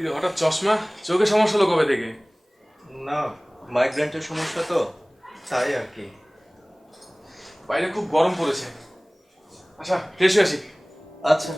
কিন্তু হঠাৎ চশমা, চোখে সমস্যা হলো কবে থেকে? না, মাইগ্রেনের সমস্যা তো, তাই আর কি। বাইরে খুব গরম পড়েছে। আচ্ছা, ফ্রেশ হয়ে আসি। আচ্ছা।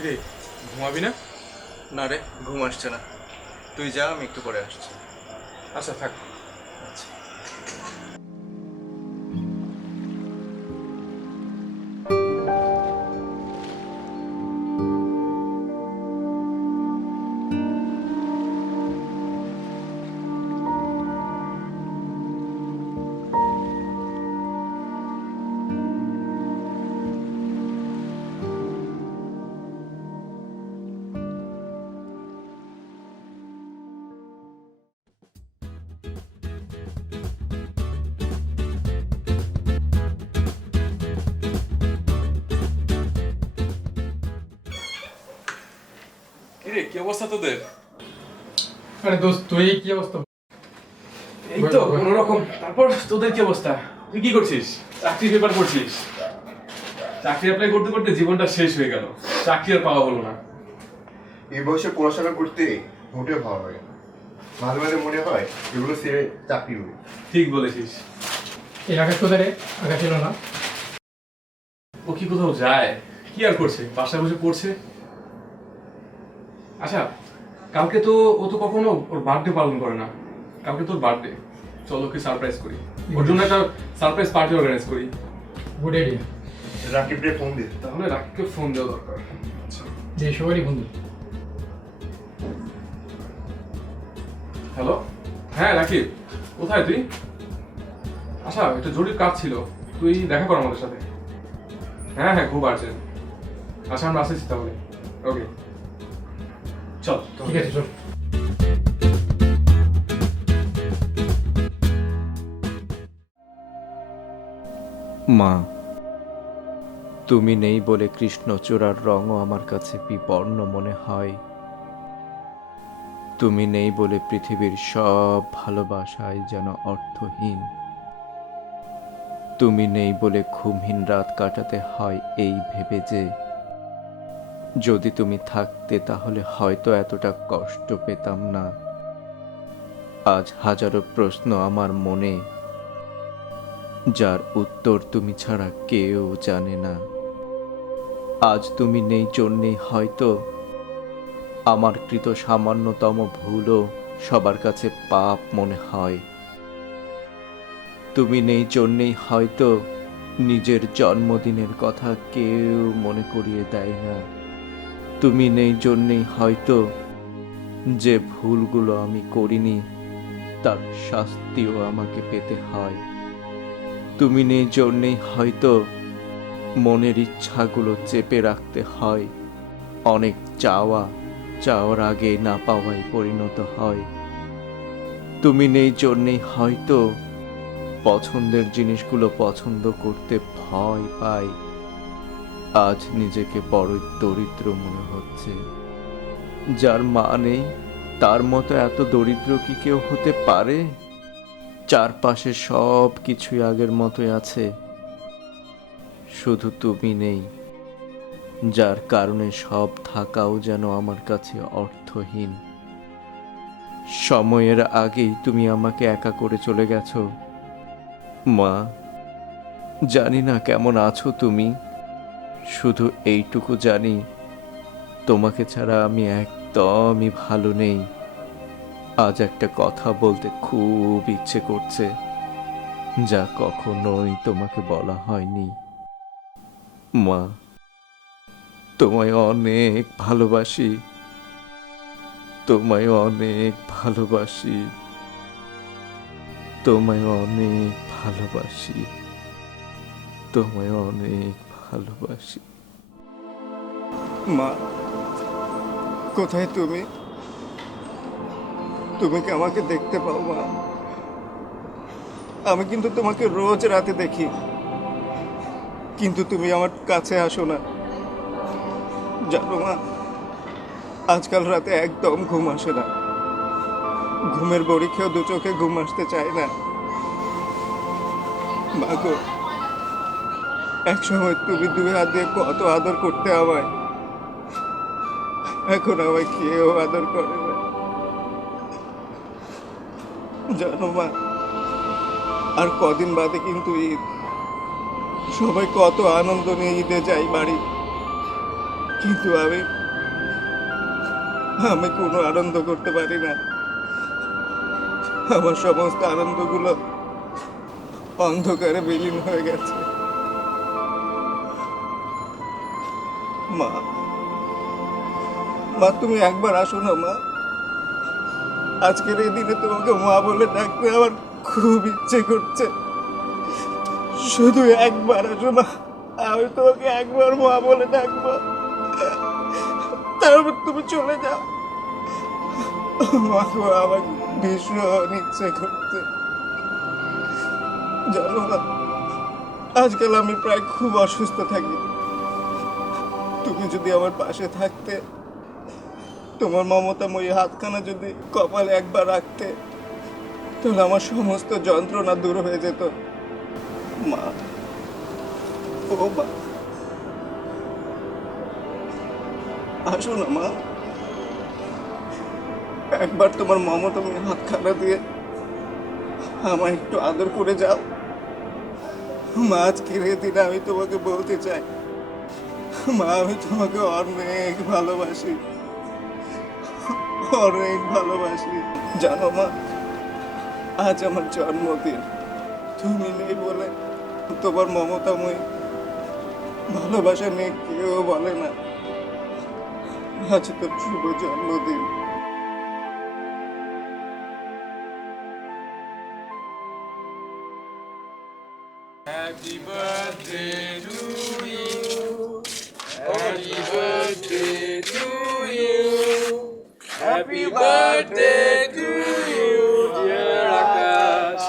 কিরে, ঘুমাবি না? না রে, ঘুম আসছে না। তুই যা, আমি একটু পরে আসছি। আচ্ছা থাক। আচ্ছা। কিরে, কি অবস্থা তোদের? আরে দোস্ত, তুই কি অবস্থা? এই তো কোনো রকম। তারপর তোদের কি অবস্থা? তুই কি করছিস? চাকরি পেপার করছিস? চাকরি অ্যাপ্লাই করতে করতে জীবনটা শেষ হয়ে গেল, চাকরি আর পাওয়া হলো না। এই বয়সে পড়াশোনা করতে মোটেও ভালো লাগে না। মাঝে মাঝে মনে হয় এগুলো ছেড়ে চাকরি করি। ঠিক বলেছিস। এই আকাশ কোথায় রে? আকাশ ছিল না? ও কি কোথাও যায়? কি আর করছে, বাসায় বসে পড়ছে। আচ্ছা, কালকে তো ও তো কখনো ওর বার্থডে পালন করে না। কালকে তোর বার্থডে, চলো ওকে সারপ্রাইজ করি। ওর জন্য একটা সারপ্রাইজ পার্টি অর্গানাইজ করি। Good idea. রাকিবরে ফোন দিস। তাহলে রাকিবকে ফোন দেওয়া দরকার। আচ্ছা, যে সবারই বন্ধু। হ্যালো। হ্যাঁ রাকিব, কোথায় তুই? আচ্ছা, একটা জরুরি কাজ ছিল, তুই দেখা কর আমাদের সাথে। হ্যাঁ হ্যাঁ, খুব আর্জেন্ট। আচ্ছা, আমরা আসতেছি তাহলে। ওকে, চল। ঠিক আছে, চল। মা, তুমি নেই বলে কৃষ্ণচূড়ার রঙও আমার কাছে বিবর্ণ মনে হয়। তুমি নেই বলে পৃথিবীর সব ভালোবাসায় যেন অর্থহীন। তুমি নেই বলে ঘুমহীন রাত কাটাতে হয় এই ভেবে যে যদি তুমি থাকতে তাহলে হয়তো এতটা কষ্ট পেতাম না। আজ হাজারো প্রশ্ন আমার মনে, যার উত্তর তুমি ছাড়া কেউ জানে না। আজ তুমি নেই জন্যেই হয়তো আমার কৃত সামান্যতম ভুলও সবার কাছে পাপ মনে হয়। তুমি নেই জন্যেই হয়তো নিজের জন্মদিনের কথা কেউ মনে করিয়ে দেয় না। তুমি নেই জন্যেই হয়তো যে ভুলগুলো আমি করিনি তার শাস্তিও আমাকে পেতে হয়। তুমি নেই জন্যেই হয়তো মনের ইচ্ছাগুলো চেপে রাখতে হয়। অনেক চাওয়ার আগে না পাওয়ায় পরিণত হয়। তুমি নেই জন্যেই হয়তো পছন্দের জিনিসগুলো পছন্দ করতে ভয় পাই। আজ নিজেকে বড়ই দরিদ্র মনে হচ্ছে। যার মা নেই তার মতো এত দরিদ্র কি কেউ হতে পারে? চারপাশে সব কিছুই আগের মতোই আছে, শুধু তুমি নেই, যার কারণে সব থাকাও যেন আমার কাছে অর্থহীন। সময়ের আগেই তুমি আমাকে একা করে চলে গেছো। মা, জানি না কেমন আছো তুমি, শুধু এইটুকু জানি তোমাকে ছাড়া আমি একদমই ভালো নেই। আজ একটা কথা বলতে খুব ইচ্ছে করছে, যা কখনোই তোমাকে বলা হয়নি। মা, তোমায় অনেক ভালোবাসি, তোমায় অনেক ভালোবাসি, তোমায় অনেক ভালোবাসি। তোমায় অনেক ভালোবাসি। মা, কোথায় তুমি? তুমি কি আমাকে দেখতে পাও মা? আমি কিন্তু তোমাকে রোজ রাতে দেখি, কিন্তু তুমি আমার কাছে আসো না। জানো মা, আজকাল রাতে একদম ঘুম আসে না। ঘুমের বড়ি খেয়েও দু চোখে ঘুম আসতে চায় না। মা গো, এক সময় তুমি দুই হাত দিয়ে কত আদর করতে আমায়, এখন আমায় কেউ আদর করে না। জানো মা, আর কদিন বাদে কিন্তু ঈদ। সবাই কত আনন্দ নিয়ে ঈদে যাই বাড়ি, কিন্তু আমি কোনো আনন্দ করতে পারি না। আমার সমস্ত আনন্দগুলো অন্ধকারে বিলীন হয়ে গেছে। মা, মা তুমি একবার আসো না মা। আজকের এই দিনে তোমাকে মা বলে ডাকতে আমার খুব ইচ্ছে করছে। শুধু একবার আসো না, আমি তোমাকে একবার মা বলে ডাকবো, তারপর তুমি চলে যাও। মা গো, আমার ভীষণ ইচ্ছে করছে। জানো না, আজকাল আমি প্রায় খুব অসুস্থ থাকি। তুমি যদি আমার পাশে থাকতে, তোমার মমতাময়ী হাতখানা যদি কপালে একবার রাখতে, তাহলে আমার সমস্ত যন্ত্রণা দূর হয়ে যেত। মা, ও মা, আসো না মা, একবার তোমার মমতাময়ী হাতখানা দিয়ে আমায় একটু আদর করে যাও। মা, আজকের এই দিনে আমি তোমাকে বলতে চাই, মা, আমি তোমাকে অনেক ভালোবাসি, অনেক ভালোবাসি। জানো মা, আজ আমার জন্মদিন। তুমি নেই বলে তোমার মমতাময়ী ভালোবাসা নিয়ে কেউ বলে না। আজ তোর শুভ জন্মদিন। Happy birthday to you. Happy birthday to you. Happy birthday to you, dear Akash.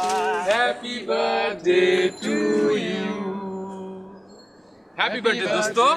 Happy birthday to you. Happy birthday, dosto.